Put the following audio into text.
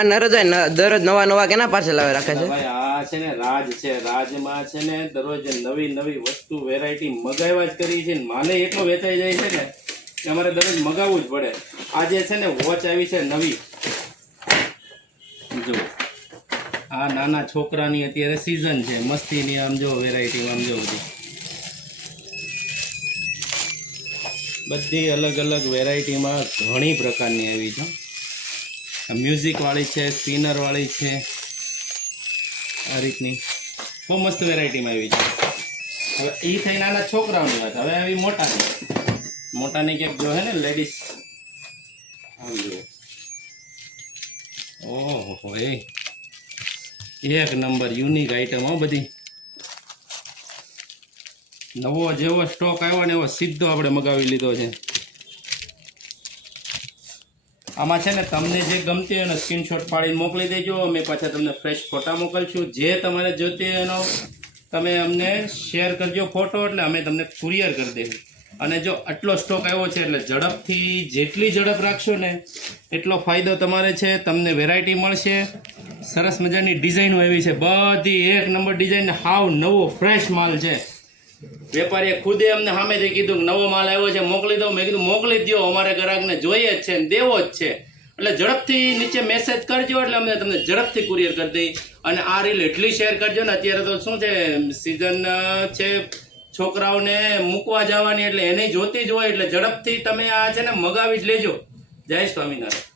આ નરજાઈ દરરોજ નવા નવા કેના પાર્સલ આવે રાખે છે ભાઈ આ છે ને રાજ છે, રાજમાં છે ને દરરોજ નવી નવી વસ્તુ વેરાયટી મગાવ્યા જ કરી છે. માલે એટલો વેચાઈ જાય છે ને કે અમારે દરરોજ મગાવવું જ પડે. આજે છે ને વોચ આવી છે નવી, જો આ નાના છોકરાની અત્યારે સીઝન છે મસ્તીની. આમ જો વેરાયટી આમ જો બધી અલગ અલગ વેરાયટીમાં ઘણી પ્રકારની આવી છે. મ્યુઝિક વાળી છે, સ્પિનર વાળી છે, આ રીતની બહુ મસ્ત વેરાયટીમાં આવી છે. હવે એ થઈ નાના છોકરાઓની વાત, હવે આવી મોટાની ક્યાંક જો હે ને લેડીઝ આમ જો ઓહો એક નંબર યુનિક આઈટમ હો બધી. નવો જેવો સ્ટોક આવ્યો ને એવો સીધો આપણે મગાવી લીધો છે. આમાં છે ને તમને જે ગમતી હોય ને સ્ક્રીનશોટ પાડીને મોકલી દેજો, અમે પાછા તમને ફ્રેશ ફોટા મોકલશું. જે તમારે જોતી હોય એનો તમે અમને શેર કરજો ફોટો, એટલે અમે તમને કુરિયર કરી દઈશું. અને જો આટલો સ્ટોક આવ્યો છે એટલે ઝડપથી જેટલી ઝડપ રાખશો ને એટલો ફાયદો તમારે છે. તમને વેરાયટી મળશે, સરસ મજાની ડિઝાઇનો એવી છે, બધી એક નંબર ડિઝાઇન, હાવ નવો ફ્રેશ માલ છે. વેપારીએ ખુદે અમને સામેથી કીધું કે નવો માલ આવ્યો છે મોકલી દો. મેં કીધું મોકલી જ દો, અમારે ગ્રાહકને જોઈએ જ છે ને દેવો જ છે. એટલે ઝડપથી નીચે મેસેજ કરજો એટલે અમને તમને ઝડપથી કુરિયર કરી દઈ. અને આ રીલ એટલી શેર કરજો ને, અત્યારે તો શું છે સિઝન છે છોકરાઓને મૂકવા જવાની, એટલે એને જોતી જ હોય એટલે ઝડપથી તમે આ છે ને મગાવી જ લેજો. જય સ્વામિનારાયણ.